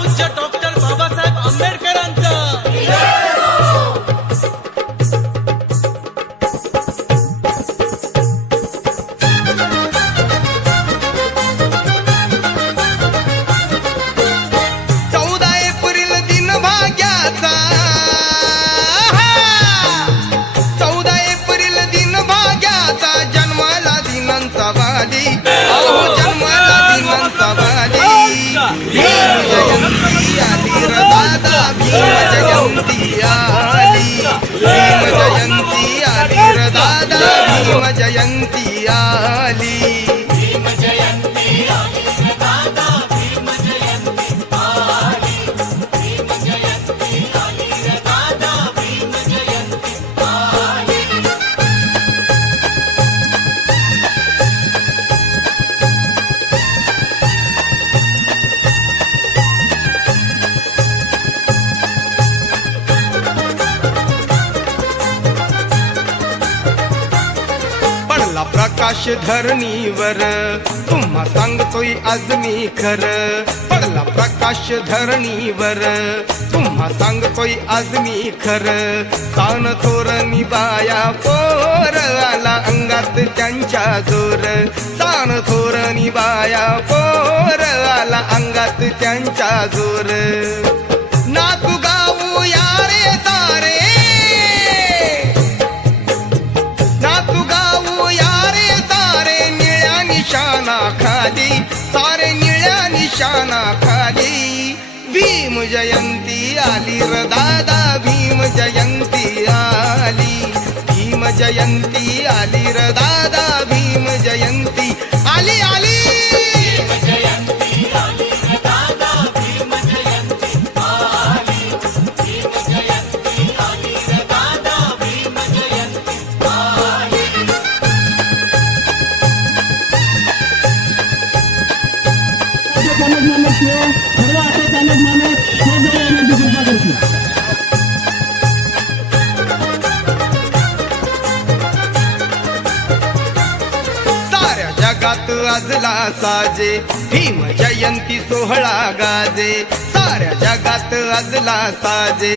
परमपूज्य डॉक्टर बाबासाहेब आंबेडकरांचा. चौदा एप्रिल दिन भाग्याचा. चौदा एप्रिल दिन भाग्याचा. जन्माला दिनांचा वाली अहो जन्माला दिनांचा वाली जयंती आली भीम जयंती आली र दादा भीम जयंती। पडला प्रकाश धरणीवर. तुम्हा सांगतोय आज मी खर. पडला प्रकाश धरणीवर. तुम्हा सांगतोय आज मी खर. तान थोर निबाया पोर आला अंगात त्यांच्या जोर. तान थोर निबाया पोर आला अंगात त्यांच्या जोर. निशाना खाली सारे निळ्या निशाना खाली. भीम जयंती आली र दादा भीम जयंती आली. भीम जयंती आली र दादा भीम जयंती आली आली. अचानक माणूस किंवा सर्व अचानक सहज येण्याची कृपा साऱ्या जगात आजला साजे भीम जयंती सोहळा गाजे. साऱ्या जगात आजला साजे.